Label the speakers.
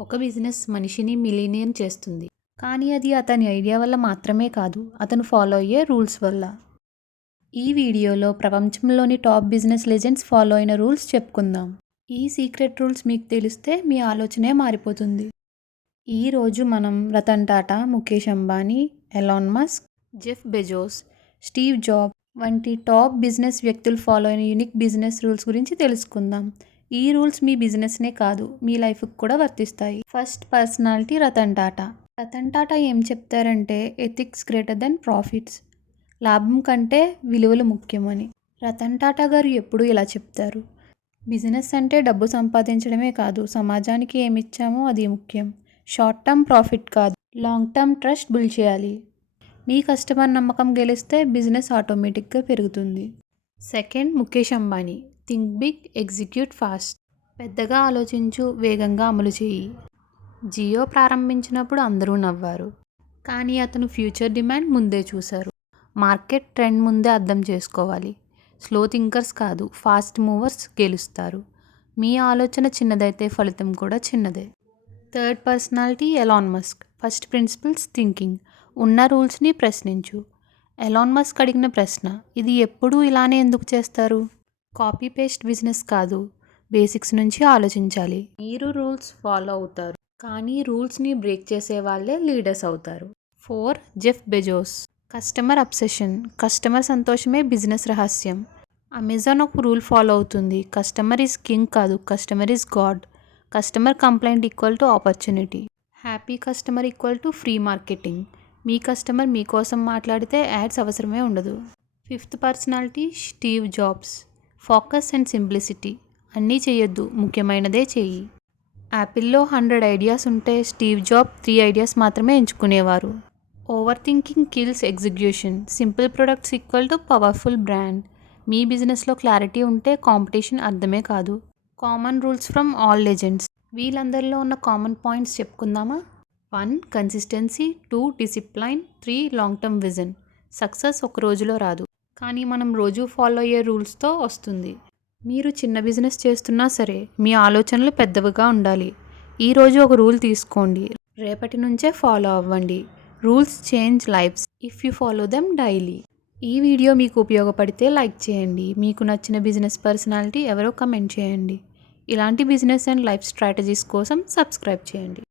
Speaker 1: ఒక బిజినెస్ మనిషిని మిలీనియన్ చేస్తుంది. కానీ అది అతని ఐడియా వల్ల మాత్రమే కాదు అతను ఫాలో అయ్యే రూల్స్ వల్ల. ఈ వీడియోలో ప్రపంచంలోని టాప్ బిజినెస్ లెజెండ్స్ ఫాలో అయిన రూల్స్ చెప్పుకుందాం. ఈ సీక్రెట్ రూల్స్ మీకు తెలిస్తే మీ ఆలోచనే మారిపోతుంది. ఈరోజు మనం Ratan Tata Mukesh Ambani Elon Musk Jeff Bezos Steve Job వంటి టాప్ బిజినెస్ వ్యక్తులు ఫాలో అయిన యూనిక్ బిజినెస్ రూల్స్ గురించి తెలుసుకుందాం. ఈ రూల్స్ మీ బిజినెస్నే కాదు మీ లైఫ్కి కూడా వర్తిస్తాయి. First personality Ratan Tata. Ratan Tata ఏం చెప్తారంటే ఎథిక్స్ గ్రేటర్ దెన్ ప్రాఫిట్స్. లాభం కంటే విలువలు ముఖ్యమని. రతన్ టాటా గారు ఎప్పుడూ ఇలా చెప్తారు? బిజినెస్ అంటే డబ్బు సంపాదించడమే కాదు సమాజానికి ఏమి ఇచ్చామో అది ముఖ్యం. షార్ట్ టర్మ్ ప్రాఫిట్ కాదు లాంగ్ టర్మ్ ట్రస్ట్ బిల్డ్ చేయాలి. మీ కస్టమర్ నమ్మకం గెలిస్తే బిజినెస్ ఆటోమేటిక్గా పెరుగుతుంది. Second Mukesh Ambani. Think big execute fast పెద్దగా ఆలోచించు వేగంగా అమలు చేయి. జియో ప్రారంభించినప్పుడు అందరూ నవ్వారు. కానీ అతను ఫ్యూచర్ డిమాండ్ ముందే చూశారు. మార్కెట్ ట్రెండ్ ముందే అర్థం చేసుకోవాలి. స్లో థింకర్స్ కాదు ఫాస్ట్ మూవర్స్ గెలుస్తారు. మీ ఆలోచన చిన్నదైతే ఫలితం కూడా చిన్నదే. Third personality Elon Musk first principles thinking. ఉన్న రూల్స్ని ప్రశ్నించు. ఎలాన్ మస్క్ అడిగిన ప్రశ్న ఇది ఎప్పుడూ ఇలానే ఎందుకు చేస్తారు? కాపీ పేస్ట్ బిజినెస్ కాదు. బేసిక్స్ నుంచి ఆలోచించాలి. మీరు రూల్స్ ఫాలో అవుతారు. కానీ రూల్స్ని బ్రేక్ చేసే వాళ్ళే లీడర్స్ అవుతారు. Four Jeff Bezos. Customer obsession. Customer సంతోషమే బిజినెస్ రహస్యం. అమెజాన్ ఒక రూల్ ఫాలో అవుతుంది. కస్టమర్ ఈజ్ కింగ్ కాదు. Customer is god. Customer complaint equal to opportunity. Happy customer equal to free marketing. Me customer మీకోసం మాట్లాడితే యాడ్స్ అవసరమే ఉండదు. Fifth personality Steve Jobs. Focus and simplicity. అన్నీ చేయొద్దు ముఖ్యమైనదే చెయ్యి. యాపిల్లో హండ్రెడ్ ఐడియాస్ ఉంటే స్టీవ్ జాబ్ త్రీ ఐడియాస్ మాత్రమే ఎంచుకునేవారు. Over thinking kills execution. Simple products equal to powerful brand. మీ బిజినెస్లో క్లారిటీ ఉంటే కాంపిటీషన్ అర్థమే కాదు. Common rules from all legends. వీళ్ళందరిలో ఉన్న common points చెప్పుకుందామా? One consistency. Two discipline. Three long term vision. Success ఒక రోజులో రాదు. కానీ మనం రోజు ఫాలో అయ్యే రూల్స్తో వస్తుంది. మీరు చిన్న బిజినెస్ చేస్తున్నా సరే మీ ఆలోచనలు పెద్దవిగా ఉండాలి. ఈరోజు ఒక రూల్ తీసుకోండి. రేపటి నుంచే ఫాలో అవ్వండి. Rules change lives if you follow them daily ఈ వీడియో మీకు ఉపయోగపడితే లైక్ చేయండి. మీకు నచ్చిన బిజినెస్ పర్సనాలిటీ ఎవరో కమెంట్ చేయండి. ఇలాంటి బిజినెస్ అండ్ లైఫ్ స్ట్రాటజీస్ కోసం సబ్స్క్రైబ్ చేయండి.